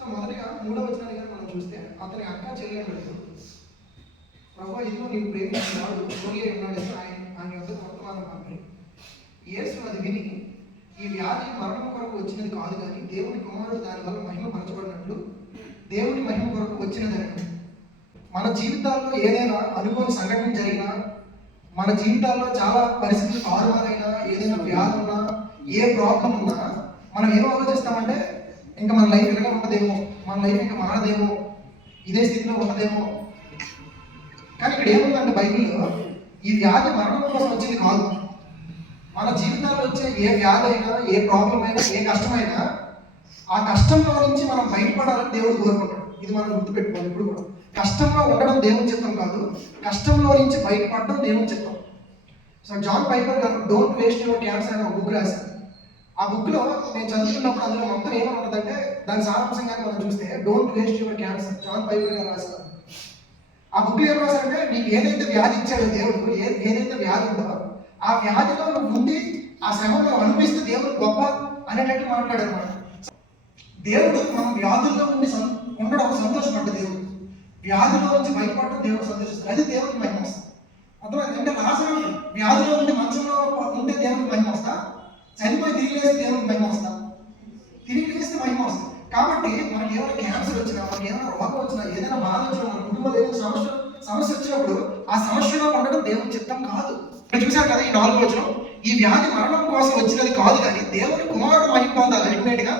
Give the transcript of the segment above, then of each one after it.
So మొదటిగా 3వ వచనాన్ని కానీ మనం చూస్తే అతని అక్క చెల్లెళ్ళు ప్రభువా ఇదిగో నీవు ప్రేమించిన వాడు రోగి అయి ఉన్నాడని ఆయన యొక్క వర్తమానం పంపి యేసు అది విని ఈ వ్యాధి మరణం కొరకు వచ్చినది కాదు కానీ దేవుని కుమారుడు దానివల్ల మహిమ పరచబడినట్లు దేవుని మహిమ కొరకు వచ్చినదని. మన జీవితాల్లో ఏదైనా అనుకోని సంఘటన జరిగినా, మన జీవితాల్లో చాలా పరిస్థితులు తారుమారైనా, ఏదైనా వ్యాధి ఉన్నా, ఏ ప్రాబ్లం ఉన్నా మనం ఏం ఆలోచిస్తామంటే ఇంకా మన లైఫ్ ఎక్కడ ఉండదేమో, మన లైఫ్ ఇంకా మారదేమో, ఇదే స్థితిలో ఉండదేమో. కానీ ఇక్కడ ఏముందంటే బైబిల్లో ఈ వ్యాధి మరణం కోసం వచ్చింది కాదు. మన జీవితాల్లో వచ్చే ఏ వ్యాధి అయినా, ఏ ప్రాబ్లం అయినా, ఏ కష్టమైనా ఆ కష్టంలో నుంచి మనం బయటపడాలని దేవుడు కోరుకుంటాడు. ఇది మనం గుర్తుపెట్టుకోవాలి. ఇప్పుడు కూడా కష్టంలో ఉండడం దేవుని చిత్తం కాదు, కష్టంలో నుంచి బయటపడడం దేవుని చిత్తం. సో జాన్ పైపర్ గారు డోంట్ వేస్ట్ యువర్ క్యాన్సర్ అనే ఒక బుక్ రాశారు. ఆ బుక్లో నేను చదువుతున్నప్పుడు అందులో మొత్తం ఏమనుంటుందంటే దాని సారాంశంగా మనం చూస్తే don't waste your cancer John Piper గారు రాశారు. ఆ బుక్లో ఏం రాశారంటే నీకు ఏదైతే వ్యాధి ఇచ్చాడో దేవుడు, ఏదైతే వ్యాధి ఉందో ఆ వ్యాధిలో నువ్వు ఉండి ఆ శ్రమను అనిపిస్తే దేవుడు గొప్ప అనేటట్టు మాట్లాడారు. దేవుడు మనం వ్యాధుల్లో ఉండి ఉండడం సంతోషపడ్డ దేవుడు, వ్యాధిలో నుంచి బయటపడడం దేవుడు సంతోషిస్తాడు. అది దేవుడికి మహిమ వస్తుంది. అర్థమైంది అంటే లాజరు వ్యాధిలో ఉండి మంచంలో ఉంటే దేవుడికి మహిమ వస్తా, చనిపోయి తిరిగి లేస్తే దేవుడికి మహిమ వస్తా, తిరిగి లేస్తే మహిమ వస్తుంది. కాబట్టి మనకి ఏమైనా క్యాన్సర్ వచ్చినా, మనకి ఏమైనా రోగం వచ్చినా, ఏదైనా బాధ వచ్చినా, మన కుటుంబంలో ఏదైనా సమస్య వచ్చినప్పుడు ఆ సమస్యలో ఉండడం దేవుని చిత్తం కాదు. చూశారు కదా ఈ 4వ వచనం, ఈ వ్యాధి మరణం కోసం వచ్చినది కాదు కానీ దేవుని కుమారుడు మహిమ పొందాలి. అల్టిమేట్ గా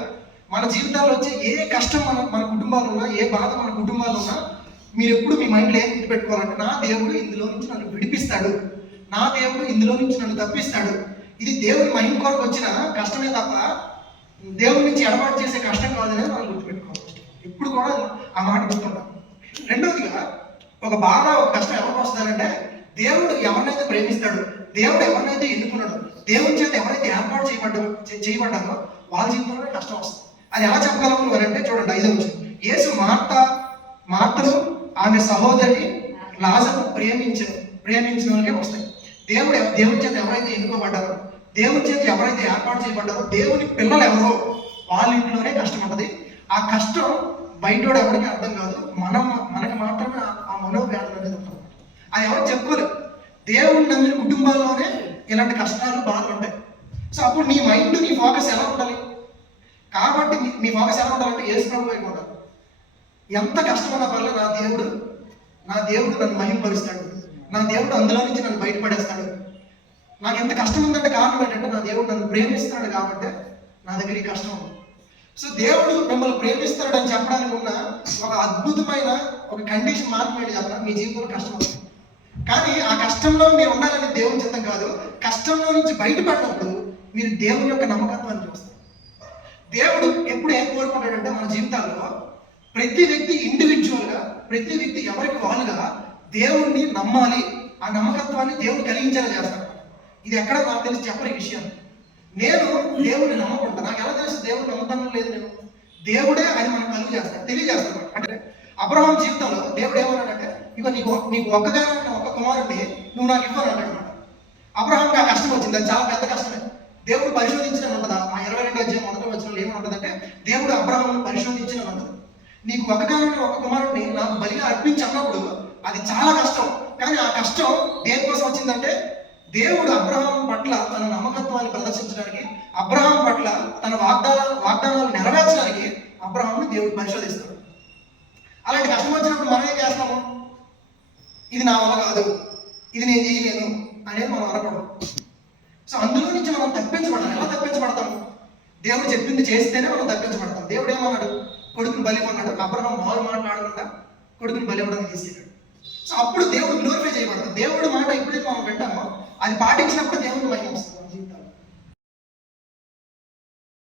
మన జీవితాల్లో వచ్చే ఏ కష్టం మన కుటుంబాల్లో ఉన్నా, ఏ బాధ మన కుటుంబాల్లో ఉన్నా, మీరు ఎప్పుడు మీ మైండ్లో ఏం గుర్తుపెట్టుకోవాలంటే నా దేవుడు ఇందులో నుంచి నన్ను విడిపిస్తాడు, నా దేవుడు ఇందులో నుంచి నన్ను తప్పిస్తాడు. ఇది దేవుని మహిమ కొరకు వచ్చిన కష్టమే తప్ప దేవుడి నుంచి ఎడబాటు చేసే కష్టం కాదనేది మనం గుర్తుపెట్టుకోవాలి. ఎప్పుడు కూడా ఆ మాట గుర్తుంటాం. రెండవదిగా ఒక బాధ, ఒక కష్టం ఎవరికి వస్తుందంటే దేవుడు ఎవరినైతే ప్రేమిస్తాడు, దేవుడు ఎవరినైతే ఎన్నుకున్నాడు, దేవుని చేత ఎవరైతే ఏర్పాటు చేయబడ్డారో వాళ్ళ జీవితంలోనే కష్టం వస్తుంది. అది ఎలా చెప్పగలము అని అంటే చూడండి 5వ వచనం, యేసు మార్తను ఆమె సహోదరిని లాజరును ప్రేమించిన వాళ్ళకే వస్తాయి. దేవుని చేత ఎవరైతే ఎన్నుకోబడ్డారో, దేవుని చేత ఎవరైతే ఏర్పాటు చేయబడ్డారో, దేవుని పిల్లలు ఎవరో వాళ్ళ ఇంట్లోనే కష్టం ఉంటుంది. ఆ కష్టం బయటోడు ఎవరికి అర్థం కాదు, మనకి మాత్రమే ఆ మనోవ్యాధులు అనేది ఉంటుంది. అది ఎవరు చెప్పుకోలేదు. దేవుడు నమ్మిన కుటుంబాల్లోనే ఇలాంటి కష్టాలు, బాధలు ఉంటాయి. సో అప్పుడు నీ మైండ్, నీ ఫోకస్ ఎలా ఉండాలి? కాబట్టి మీ ఫోకస్ ఎలా ఉండాలంటే యేసు ప్రభు వైపు ఉండాలి. ఎంత కష్టమైన పర్లేదు నా దేవుడు నన్ను మహింపరుస్తాడు, నా దేవుడు అందులో నుంచి నన్ను బయటపడేస్తాడు. నాకు ఎంత కష్టం ఉందంటే కారణం ఏంటంటే నా దేవుడు నన్ను ప్రేమిస్తున్నాడు కాబట్టి నా దగ్గర ఈ కష్టం ఉంది. సో దేవుడు మిమ్మల్ని ప్రేమిస్తాడు అని చెప్పడానికి ఉన్న ఒక అద్భుతమైన ఒక కండిషన్ మాత్రమే చెప్పడం, మీ జీవితంలో కష్టం వస్తుంది. కానీ ఆ కష్టంలో మీరు ఉండాలని దేవుని చిత్తం కాదు. కష్టంలో నుంచి బయటపడినప్పుడు మీరు దేవుని యొక్క నమ్మకత్వాన్ని చూస్తారు. దేవుడు ఎప్పుడు ఏం కోరుకుంటాడంటే మన జీవితాల్లో ప్రతి వ్యక్తి ఇండివిజువల్గా, ప్రతి వ్యక్తి ఎవరికి వాళ్ళుగా దేవుణ్ణి నమ్మాలి. ఆ నమ్మకత్వాన్ని దేవుడు కలిగించేలా చేస్తాడు. ఇది ఎక్కడ నాకు తెలిసి చెప్పని విషయం. నేను దేవుడిని నమ్మకుంటా, నాకు ఎలా తెలుసు దేవుడిని నమ్మకం లేదు. నేను దేవుడే అని మనం తెలియజేస్తాను. అంటే అబ్రహాం జీవితంలో దేవుడు ఏమన్నాడంటే ఇక నీకు ఒక్కగానే ఒక్క కుమారుడిని నువ్వు నాకు ఇవ్వను అంటాడు. అబ్రహాంకి ఆ కష్టం వచ్చింది, అది చాలా పెద్ద కష్టమే. దేవుడు పరిశోధించిన ఉంటుందా? ఆ 22వ అధ్యాయం 1వ వచనంలో ఏమనుంటుందంటే దేవుడు అబ్రహాంను పరిశోధించిన ఉంటుంది. నీకు ఒక్కగానే ఒక్క కుమారుడిని నాకు బలిగా అర్పించి అన్నప్పుడు అది చాలా కష్టం. కానీ ఆ కష్టం దేనికోసం వచ్చిందంటే దేవుడు అబ్రహాం పట్ల తన నమ్మకత్వాన్ని ప్రదర్శించడానికి, అబ్రహాం పట్ల తన వాగ్దానాలు నెరవేర్చడానికి అబ్రహాంని దేవుడు పరిశోధిస్తాడు. అలాంటి కష్టం వచ్చినప్పుడు మనం ఏం చేస్తాము? ఇది నా వల్ల కాదు, ఇది నేను చేయలేను అనేది మనం అనకూడదు. సో అందులో నుంచి మనం తప్పించబడతాం. ఎలా తప్పించబడతాము? దేవుడు చెప్పింది చేస్తేనే మనం తప్పించబడతాం. దేవుడు ఏమన్నాడు? కొడుకుని బలి అన్నాడు. అబ్రహాం మారు మాట్లాడకుండా కొడుకుని బలి ఇవ్వడానికి తీసుకెళ్ళాడు. సో అప్పుడు దేవుడు గ్లోరిఫై చేయబడతాడు. దేవుడు మాట ఎప్పుడైతే మనం వింటామో అది పాటించినప్పుడు దేవుడికి మహిమ వస్తుంది మన జీవితాల్లో.